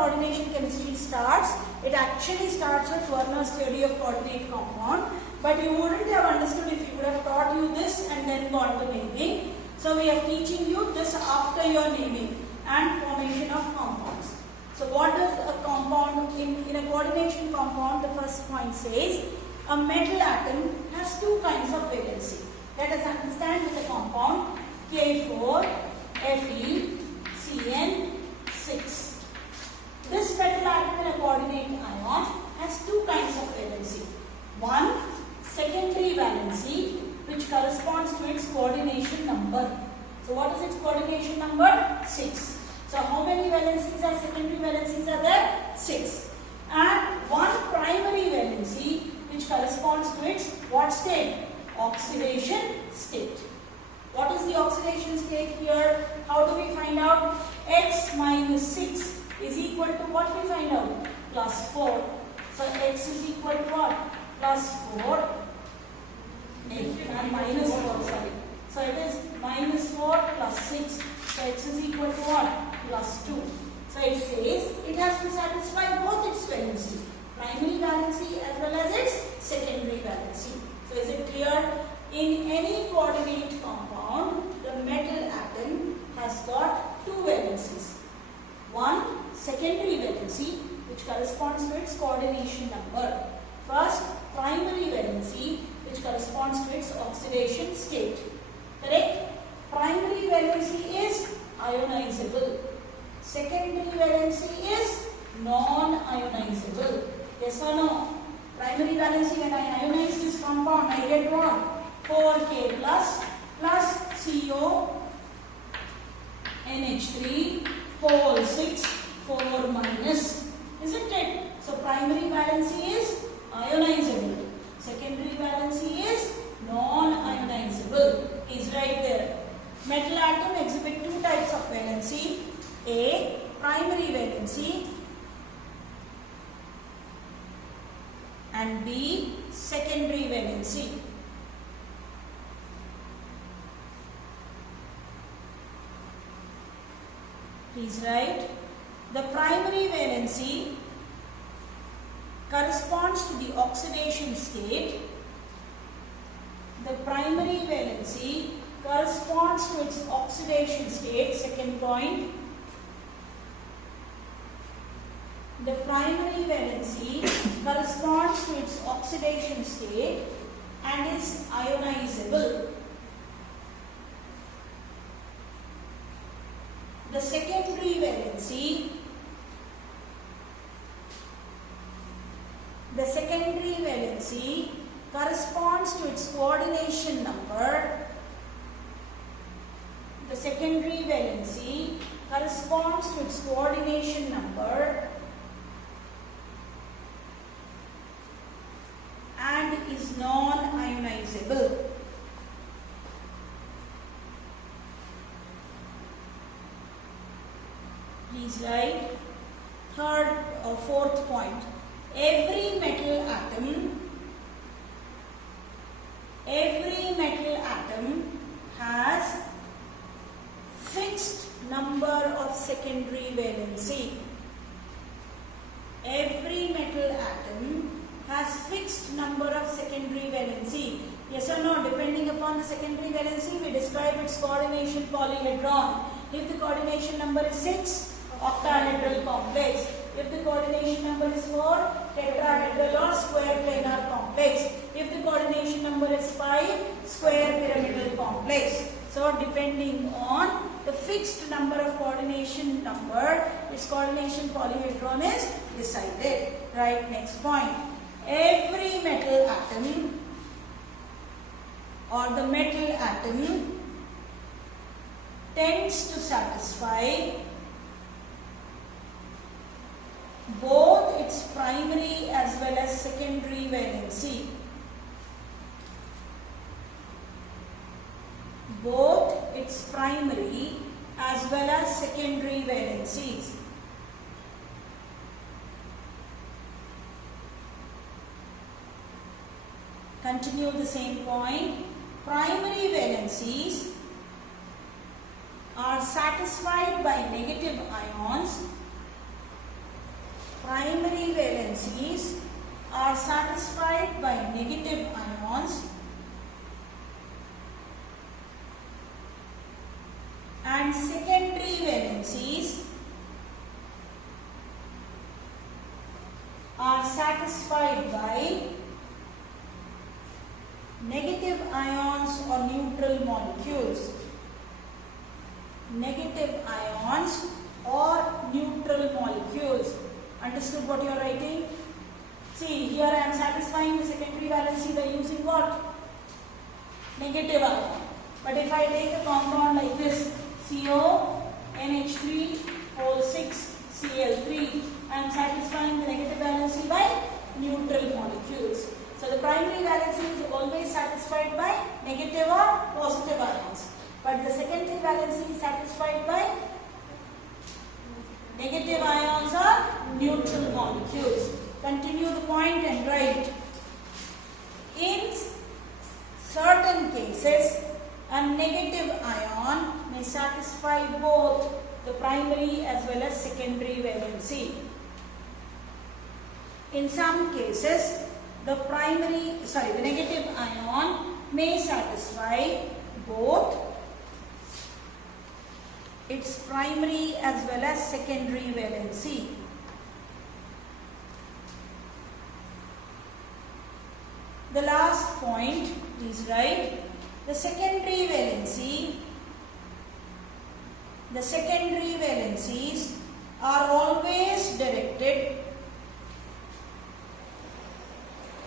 coordination chemistry starts, it actually starts with Werner's theory of coordinate compound. But you wouldn't have understood if you would have taught you this and then gone to naming. So we are teaching you this after your naming and formation of compounds. So what does a compound, in a coordination compound, the first point says, a metal atom has two kinds of valency. Let us understand with the compound K4, Fe, Cn6. This metal atom in a coordinate ion has two kinds of valency. One, secondary valency, which corresponds to its coordination number. So what is its coordination number? 6. So how many valencies are secondary valencies are there? 6. And one primary valency, which corresponds to its what state? Oxidation state. What is the oxidation state here? How do we find out? X minus 6 is equal to what we find out? Plus 4. So X is equal to what? Plus 4 and minus 4, sorry. So it is minus 4 plus 6. So X is equal to what? Plus 2. So it says it has to satisfy both its valency, primary valency as well as its secondary valency. So is it clear? In any coordinate compound, the metal atom has got two valencies. One, secondary valency, which corresponds to its coordination number. First, primary valency, which corresponds to its oxidation state. Correct? Primary valency is ionizable. Secondary valency is non-ionizable. Yes or no? Primary valency, when I ionize this compound, I get what? 4K plus CO NH3 whole 6 4 minus. Isn't it? So primary valency is ionizable. Secondary valency is non-ionizable. Is right there. Metal atom exhibit two types of valency. A, primary valency, and B, secondary valency. Please write. The primary valency corresponds to the oxidation state. The primary valency corresponds to its oxidation state. Second point. The primary valency corresponds to its oxidation state and is ionizable. The secondary valency corresponds to its coordination number. The secondary valency corresponds to its coordination number and is non-ionizable. Please write. Third or fourth point. Every metal atom has fixed number of secondary valency. Every metal atom has fixed number of secondary valency. Yes or no? Depending upon the secondary valency, we describe its coordination polyhedron. If the coordination number is 6, octahedral complex. If the coordination number is 4, tetrahedral or square planar complex. If the coordination number is 5, square pyramidal complex. So depending on the fixed number of coordination number, its coordination polyhedron is decided. Right, next point. Every metal atom or the metal atom tends to satisfy both its primary as well as secondary valency. Both its primary as well as secondary valencies. Continue the same point. Primary valencies are satisfied by negative ions primary valencies are satisfied by negative ions and secondary valencies are satisfied by negative ions or neutral molecules. Negative ions or neutral molecules. Understood what you are writing? See, here I am satisfying the secondary valency by using what? Negative ion. But if I take a compound like this, CO, NH3O6Cl3, I am satisfying the negative valency by neutral molecules. So the primary valency is always satisfied by negative or positive ions. But the secondary valency is satisfied by negative ions or neutral molecules. Continue the point and write. In certain cases, a negative ion may satisfy both the primary as well as secondary valency. In some cases, the negative ion may satisfy both its primary as well as secondary valency. The last point, please write, the secondary valencies are always directed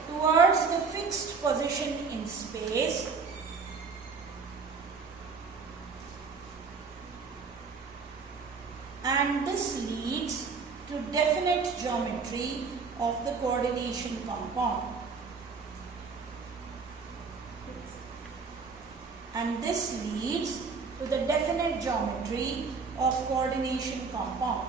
towards the fixed position in space and this leads to definite geometry of the coordination compound. And this leads to the definite geometry of coordination compound.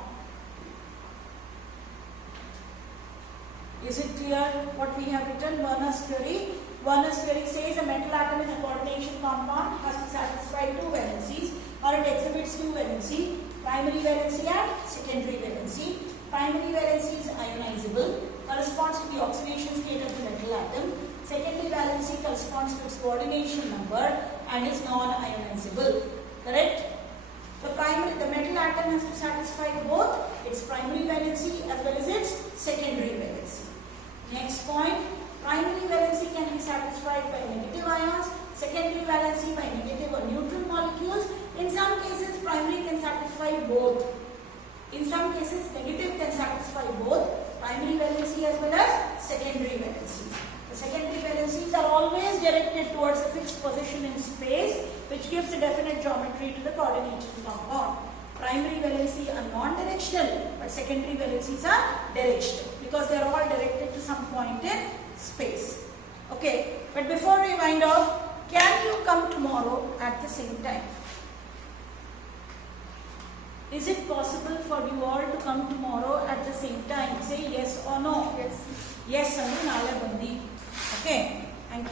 Is it clear what we have written? Werner's theory. Werner's theory says a metal atom in a coordination compound has to satisfy two valencies, or it exhibits two valency, primary valency and secondary valency. Primary valency is ionizable, corresponds to the oxidation state of the metal atom. Secondary valency corresponds to its coordination number and is non-ionizable. Correct? The metal atom has to satisfy both its primary valency as well as its secondary valency. Next point, primary valency can be satisfied by negative ions, secondary valency by negative or neutral molecules. In some cases, primary can satisfy both. In some cases, negative can satisfy both primary valency as well as secondary valency. The secondary valencies are always directed towards a fixed position in space, which gives a definite geometry to the coordination compound. Primary valency are non-directional, but secondary valencies are directional because they are all directed to some point in space. Okay, but before we wind off, can you come tomorrow at the same time? Is it possible for you all to come tomorrow at the same time? Say yes or no. Yes. Yes, Anu, nale bandi. Okay. Thank you.